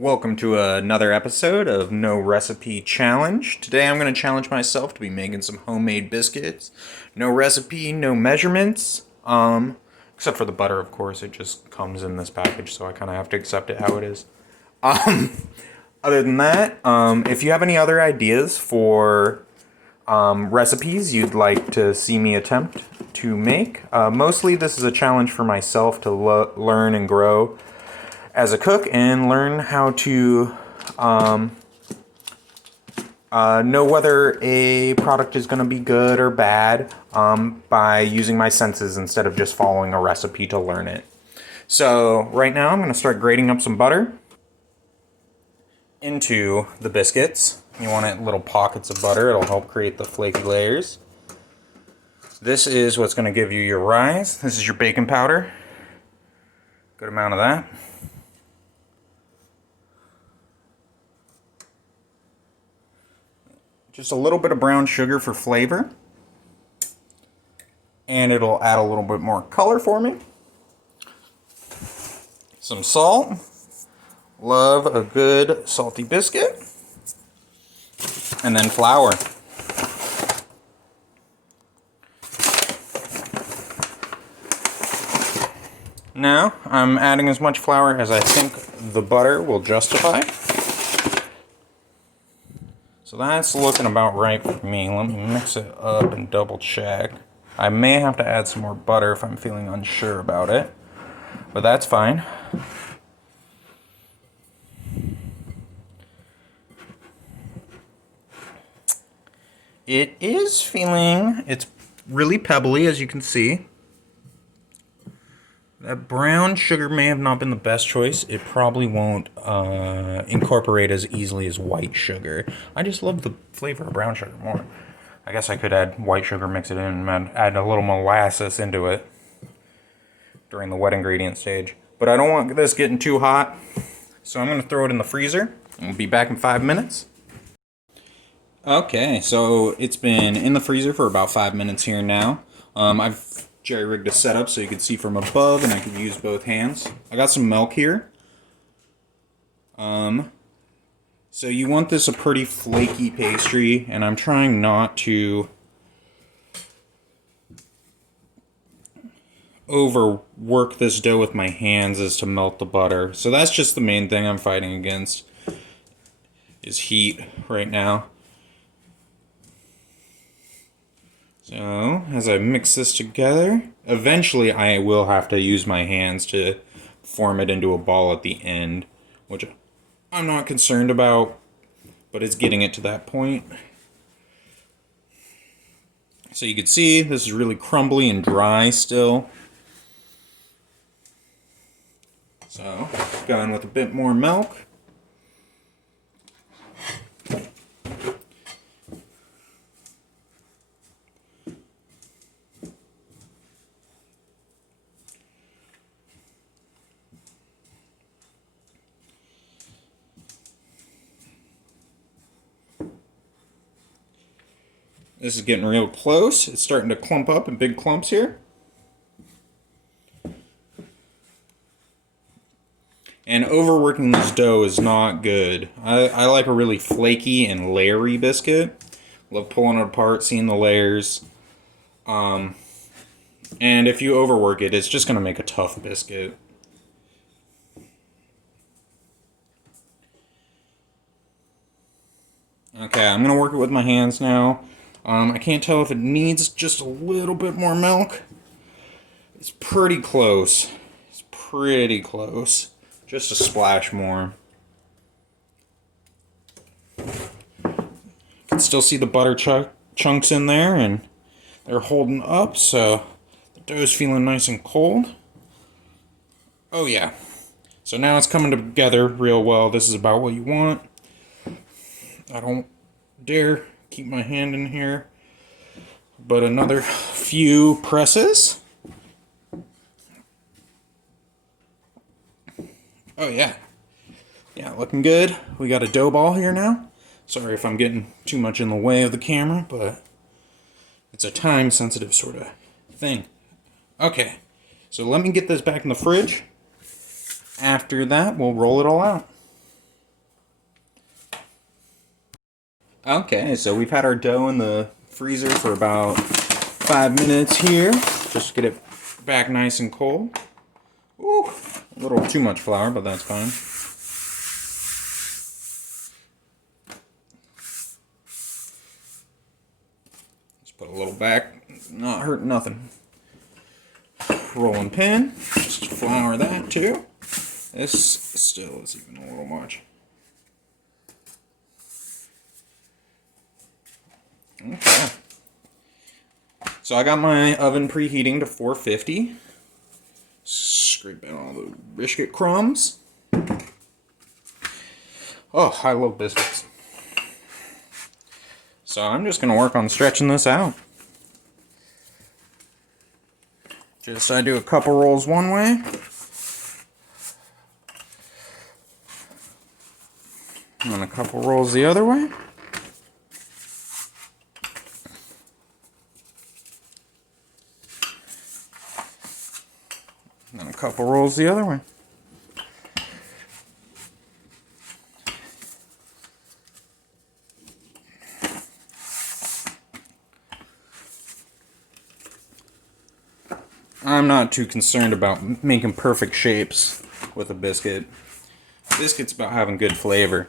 Welcome to another episode of No Recipe Challenge. Today I'm going to challenge myself to be making some homemade biscuits. No recipe, no measurements. Except for the butter, of course. It just comes in this package, so I kind of have to accept it how it is. Other than that, if you have any other ideas for recipes you'd like to see me attempt to make, mostly this is a challenge for myself to learn and grow as a cook and learn how to know whether a product is going to be good or bad by using my senses instead of just following a recipe to learn it. So right now I'm going to start grating up some butter into the biscuits. You want it in little pockets of butter. It'll help create the flaky layers. This is what's going to give you your rise. This is your baking powder. Good amount of that. Just a little bit of brown sugar for flavor. And it'll add a little bit more color for me. Some salt. Love a good salty biscuit. And then flour. Now, I'm adding as much flour as I think the butter will justify. So that's looking about right for me. Let me mix it up and double check. I may have to add some more butter if I'm feeling unsure about it, but that's fine. It's really pebbly, as you can see. That brown sugar may have not been the best choice. It probably won't incorporate as easily as white sugar. I just love the flavor of brown sugar more. I guess I could add white sugar, mix it in, and add a little molasses into it during the wet ingredient stage. But I don't want this getting too hot, so I'm going to throw it in the freezer. We'll be back in 5 minutes. Okay, so it's been in the freezer for about 5 minutes here now. I've jerry-rigged a setup so you can see from above and I can use both hands. I got some milk here. So you want this a pretty flaky pastry, and I'm trying not to overwork this dough with my hands as to melt the butter. So that's just the main thing I'm fighting against, is heat right now. So, as I mix this together, eventually I will have to use my hands to form it into a ball at the end, which I'm not concerned about, but it's getting it to that point. So you can see this is really crumbly and dry still. So, going with a bit more milk. This is getting real close. It's starting to clump up in big clumps here. And overworking this dough is not good. I like a really flaky and layery biscuit. Love pulling it apart, seeing the layers. And if you overwork it, it's just going to make a tough biscuit. Okay, I'm going to work it with my hands now. I can't tell if it needs just a little bit more milk. It's pretty close. It's pretty close. Just a splash more. You can still see the butter chunks in there, and they're holding up, so the dough's feeling nice and cold. Oh yeah. So now it's coming together real well. This is about what you want. I don't dare keep my hand in here, but another few presses. Oh yeah, looking good. We got a dough ball here now. Sorry if I'm getting too much in the way of the camera, but it's a time sensitive sort of thing. Okay, so let me get this back in the fridge. After that, we'll roll it all out. Okay, so we've had our dough in the freezer for about 5 minutes here. Just get it back nice and cold. Ooh, a little too much flour, but that's fine. Just put a little back, not hurt nothing. Rolling pin, just flour that too. This still is even a little much. Okay. So I got my oven preheating to 450. Scrape in all the biscuit crumbs. Oh, I love biscuits. So I'm just going to work on stretching this out. Just I do a couple rolls one way. And then a couple rolls the other way. And then a couple rolls the other way. I'm not too concerned about making perfect shapes with a biscuit. Biscuit's about having good flavor.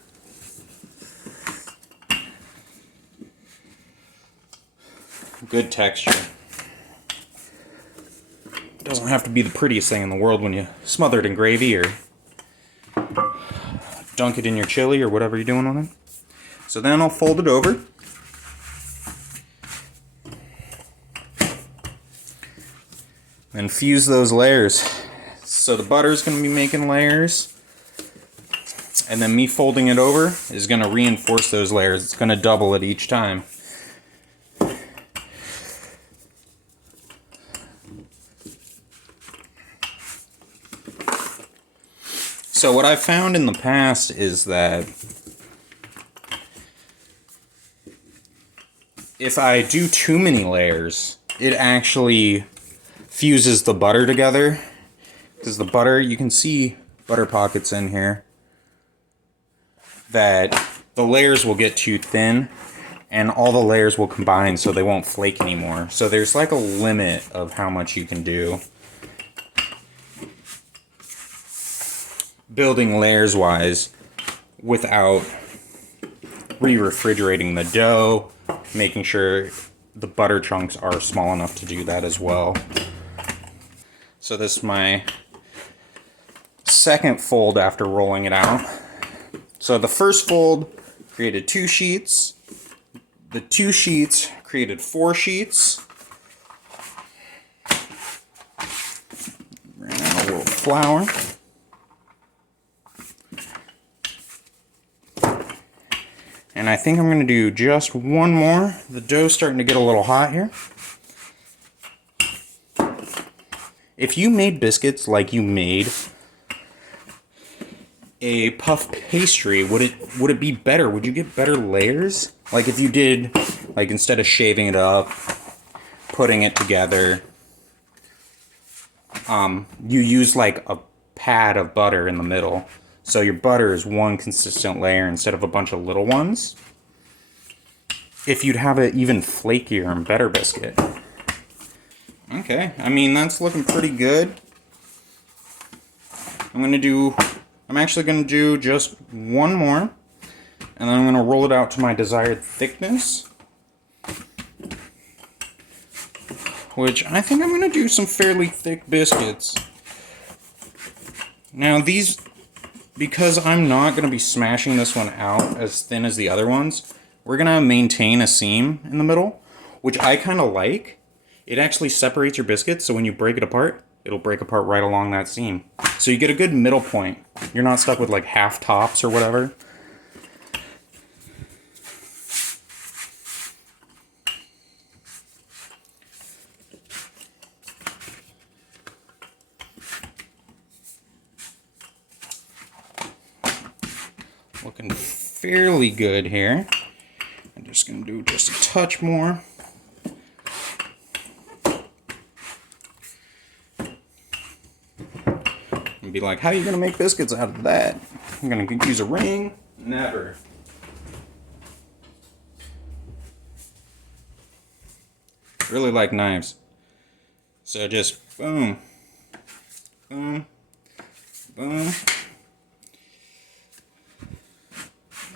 Good texture. It doesn't have to be the prettiest thing in the world when you smother it in gravy or dunk it in your chili or whatever you're doing on it. So then I'll fold it over. And fuse those layers. So the butter's going to be making layers. And then me folding it over is going to reinforce those layers. It's going to double it each time. So what I've found in the past is that if I do too many layers, it actually fuses the butter together. Because the butter, you can see butter pockets in here, that the layers will get too thin and all the layers will combine so they won't flake anymore. So there's like a limit of how much you can do. Building layers wise without re-refrigerating the dough, making sure the butter chunks are small enough to do that as well. So this is my second fold after rolling it out. So the first fold created 2 sheets. The 2 sheets created 4 sheets. Ran out a little flour. And I think I'm going to do just one more. The dough's starting to get a little hot here. If you made biscuits like you made a puff pastry, would it be better? Would you get better layers? Like if you did, like instead of shaving it up, putting it together, you use like a pad of butter in the middle. So your butter is one consistent layer instead of a bunch of little ones. If you'd have an even flakier and better biscuit. Okay, I mean that's looking pretty good. I'm actually going to do just one more, and then I'm going to roll it out to my desired thickness, which I think I'm going to do some fairly thick biscuits. Now these, because I'm not going to be smashing this one out as thin as the other ones, we're going to maintain a seam in the middle, which I kind of like. It actually separates your biscuits, so when you break it apart, it'll break apart right along that seam. So you get a good middle point. You're not stuck with like half tops or whatever. Looking fairly good here. I'm just going to do just a touch more. And be like, how are you going to make biscuits out of that? I'm going to use a ring? Never. really like knives. So just boom, boom, boom,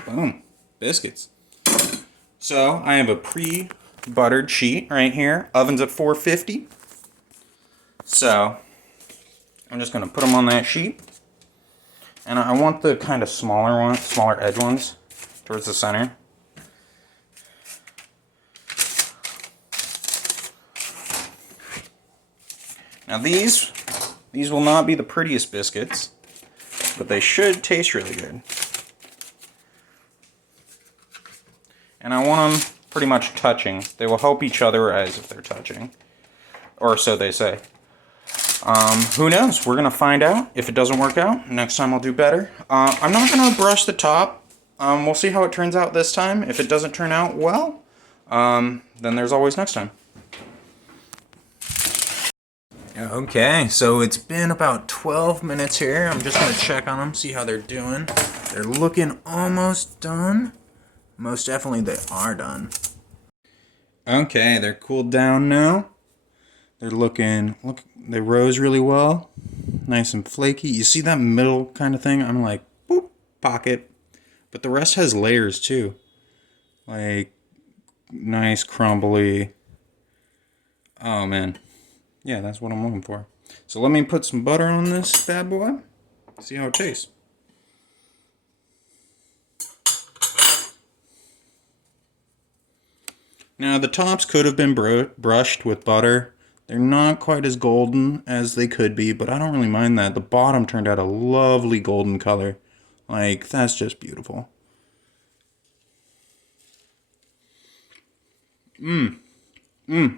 boom, biscuits. So I have a pre-buttered sheet right here. Oven's at 450. So I'm just gonna put them on that sheet. And I want the kind of smaller edge ones towards the center. Now these will not be the prettiest biscuits, but they should taste really good. And I want them pretty much touching. They will help each other as if they're touching. Or so they say. Who knows? We're going to find out. If it doesn't work out, next time I'll do better. I'm not going to brush the top. We'll see how it turns out this time. If it doesn't turn out well, then there's always next time. Okay, so it's been about 12 minutes here. I'm just going to check on them, see how they're doing. They're looking almost done. Most definitely they are done. Okay, they're cooled down now. They're they rose really well. Nice and flaky. You see that middle kind of thing? I'm like, boop, pocket. But the rest has layers too. Like, nice crumbly. Oh man. Yeah, that's what I'm looking for. So let me put some butter on this bad boy. See how it tastes. Now the tops could have been brushed with butter. They're not quite as golden as they could be, but I don't really mind that. The bottom turned out a lovely golden color. Like, that's just beautiful. Mmm. Mmm.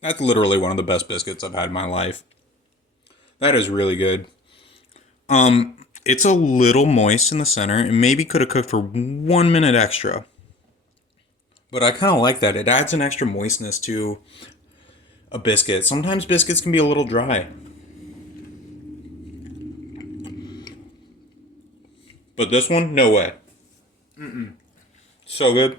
That's literally one of the best biscuits I've had in my life. That is really good. It's a little moist in the center. It maybe could have cooked for 1 minute extra. But I kind of like that. It adds an extra moistness to a biscuit. Sometimes biscuits can be a little dry. But this one, no way. So good.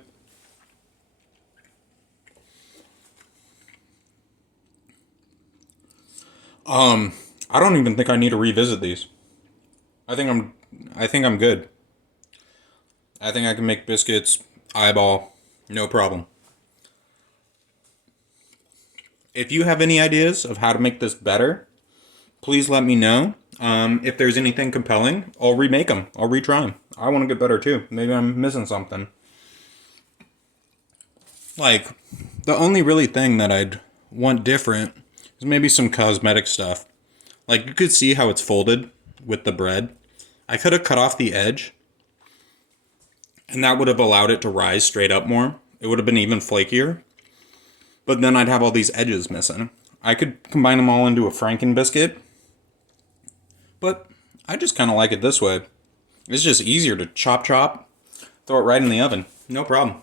I don't even think I need to revisit these. I think I'm good. I think I can make biscuits eyeball, no problem. If you have any ideas of how to make this better, please let me know. If there's anything compelling, I'll remake them. I'll retry them. I want to get better too. Maybe I'm missing something. Like, the only really thing that I'd want different is maybe some cosmetic stuff. Like, you could see how it's folded with the bread. I could have cut off the edge, and that would have allowed it to rise straight up more. It would have been even flakier. But then I'd have all these edges missing. I could combine them all into a Franken biscuit. But I just kind of like it this way. It's just easier to chop, throw it right in the oven. No problem.